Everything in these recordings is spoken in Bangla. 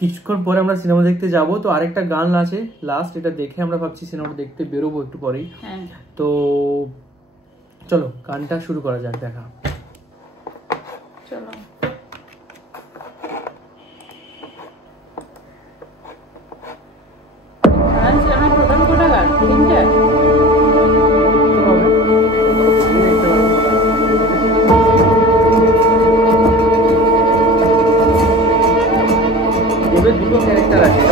কিছুক্ষণ পরে আমরা সিনেমা দেখতে যাব। তো আরেকটা গান আছে লাস্ট, এটা দেখে আমরা ভাবছি সিনেমাটা দেখতে বেরোবো একটু পরেই। তো চলো গানটা শুরু করা যাক, দেখা। চলো। আমার প্রোগ্রাম কোটা গান তিনটা দুটো ক্যারেক্টার আছে,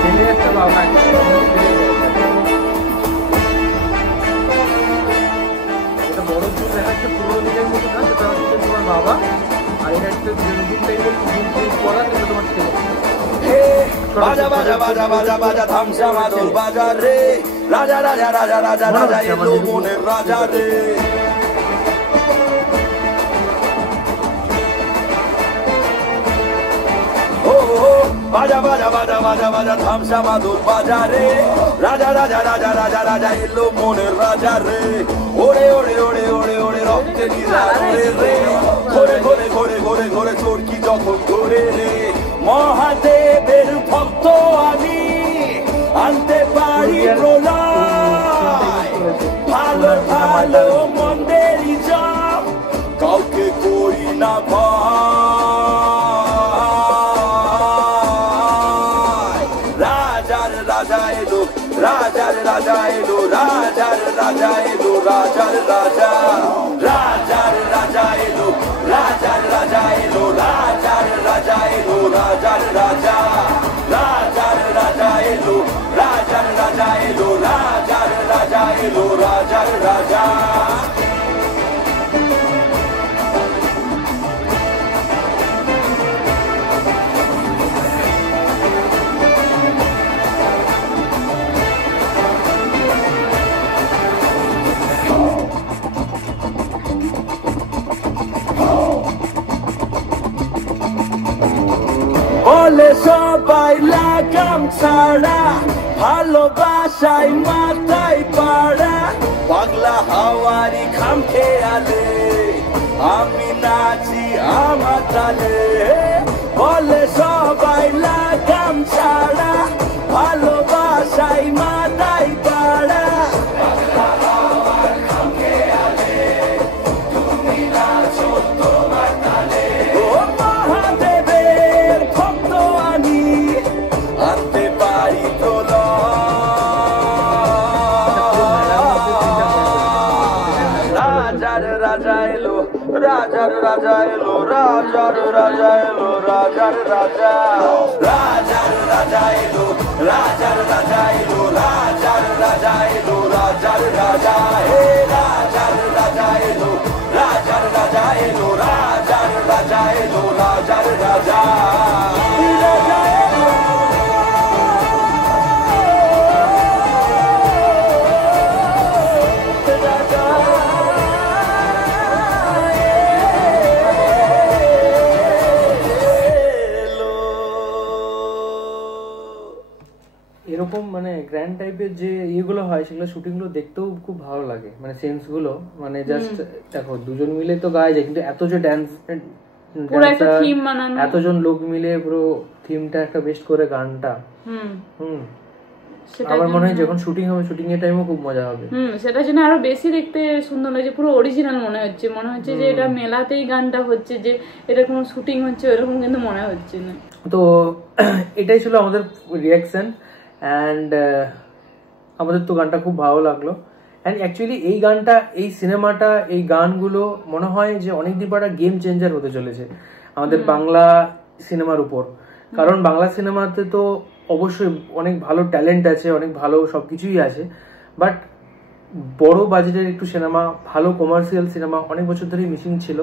ছেলে একটা বাবা একটা। এটা বড় চুল দেখাচ্ছে পুরো দিকের মতো না, সেটা হচ্ছে তোমার বাবা, আর এটা একটা নতুন টাইপের চুল পরা, সেটা তোমার ছেলে। বাজা বাজা বাজা বাজা বাজা থামসা মাদুর বাজার রে, রাজা রাজা রাজা রাজা রাজা এলো মনের রাজা রে। বাজা বাজা বাজা বাজা বাজা থামসা মাদুর বাজারে, রাজা রাজা রাজা রাজা রাজা এলো মনের রাজা রে। ওরে ওরে ওরে ওরে ওরে রক্তে নিজারে রে, ঘরে ঘরে ঘরে ঘরে ঘরে চোরকি যখন ঘুরে রে। মহাদেবের ভক্ত আমি, আনতে পারি প্রলয়, ভালো ভালো মন্দেরই জপ, কাউকে করি না ভয়। রাজার রাজা এলো, রাজার রাজা এলো, রাজার রাজা এলো, রাজার রাজা, রাজার রাজা এলো, রাজার রাজা এলো, রাজার রাজা এলো, রাজার রাজা, রাজার রাজা এলো, রাজার রাজা এলো, রাজার রাজা এলো, রাজার রাজা। বলে সবাই লাগাম ছাড়া, ভালোবাসায় মাথায় পাড়া, পাগলা হাওয়ারি খাম খেয়ালে, আমি নাচি আমার তালে। বলে সবাই লাগাম ছাড়া, ভালোবাসায় মাথায় পাড়া, পাগলা হাওয়ার খাম খেয়ালে, তুমি নাচো তোমার তালে। ও মহাদেবের ভক্ত আমি, আনতে পারি রাজার রাজা এলো, রাজার রাজা এলো, রাজার রাজা এলো, রাজার রাজা, রাজার রাজা এলো, রাজার রাজা এলো, রাজার রাজা এলো, রাজার রাজা, হে রাজার রাজা এলো, রাজার রাজা এলো, রাজার রাজা এলো, রাজার রাজা, রাজা এলো। এরকম মানে গ্র্যান্ড টাইপের যে ইয়েগুলো হয়, সেগুলো শুটিং গুলো দেখতেও খুব ভালো লাগে, মানে সেন্স গুলো, মানে জাস্ট দেখো দুজন মিলে তো গায়ে যায়, কিন্তু এত যে ড্যান্স, এতজন লোক মিলে পুরো থিমটা একটা বেস্ট করে গানটা, আমার মনে হয় যখন শুটিং হবে, শুটিং এর টাইমও খুব মজা হবে। সেটার জন্য আরো বেশি দেখতে সুন্দর লাগছে, পুরো অরিজিনাল মনে হচ্ছে যে এটা মেলাতেই গানটা হচ্ছে, যে এটা কোনো শুটিং হচ্ছে এরকম কিন্তু মনে হচ্ছে না। তো এটাই ছিল আমাদের রিয়াকশন, অ্যান্ড আমাদের তো গানটা খুব ভালো লাগলো। অ্যান্ড অ্যাকচুয়ালি এই গানটা, এই সিনেমাটা, এই গানগুলো মনে হয় যে অনেকদিন পর একটা গেম চেঞ্জার হতে চলেছে আমাদের বাংলা সিনেমার উপর। কারণ বাংলা সিনেমাতে তো অবশ্যই অনেক ভালো ট্যালেন্ট আছে, অনেক ভালো সবকিছুই আছে, বাট বড় বাজেটের একটু সিনেমা, ভালো কমার্শিয়াল সিনেমা অনেক বছর ধরেই মিসিং ছিল।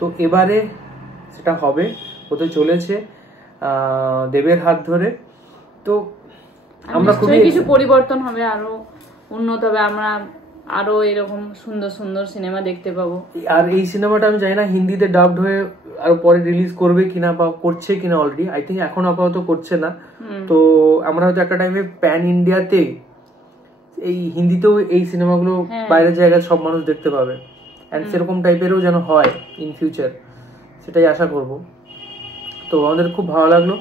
তো এবারে সেটা হবে, হতে চলেছে দেবের হাত ধরে। তো আমরা খুবই কিছু পরিবর্তন হবে, আরো উন্নত হবে, আমরা আরো এরকম সুন্দর সুন্দর সিনেমা দেখতে পাবো। আর এই সিনেমাটা আমি জানি না হিন্দিতে ডাবড হয়ে আরো পরে রিলিজ করবে কিনা, বা করছে কিনা অলরেডি, আই থিঙ্ক এখন আপাতত করছে না। তো আমরা হয়তো একটা টাইমে প্যান ইন্ডিয়াতে এই হিন্দিতেও এই সিনেমাগুলো বাইরের জায়গায় সব মানুষ দেখতে পাবে, এন্ড সেরকম টাইপেরও যেন হয় ইন ফিউচার, সেটাই আশা করব। তো আমাদের খুব ভালো লাগলো।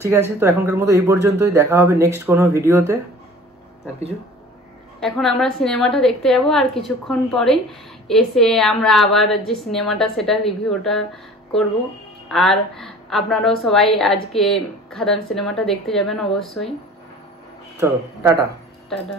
ঠিক আছে, তো এখনকার মতো এই পর্যন্তই, দেখা হবে নেক্সট কোনো ভিডিওতে। আর কিছু? এখন আমরা সিনেমাটা দেখতে যাব, আর কিছুক্ষণ পরেই এসে আমরা আবার যে সিনেমাটা সেটা রিভিউটা করব। আর আপনারাও সবাই আজকে খাদান সিনেমাটা দেখতে যাবেন অবশ্যই। চলো, টাটা। টাটা।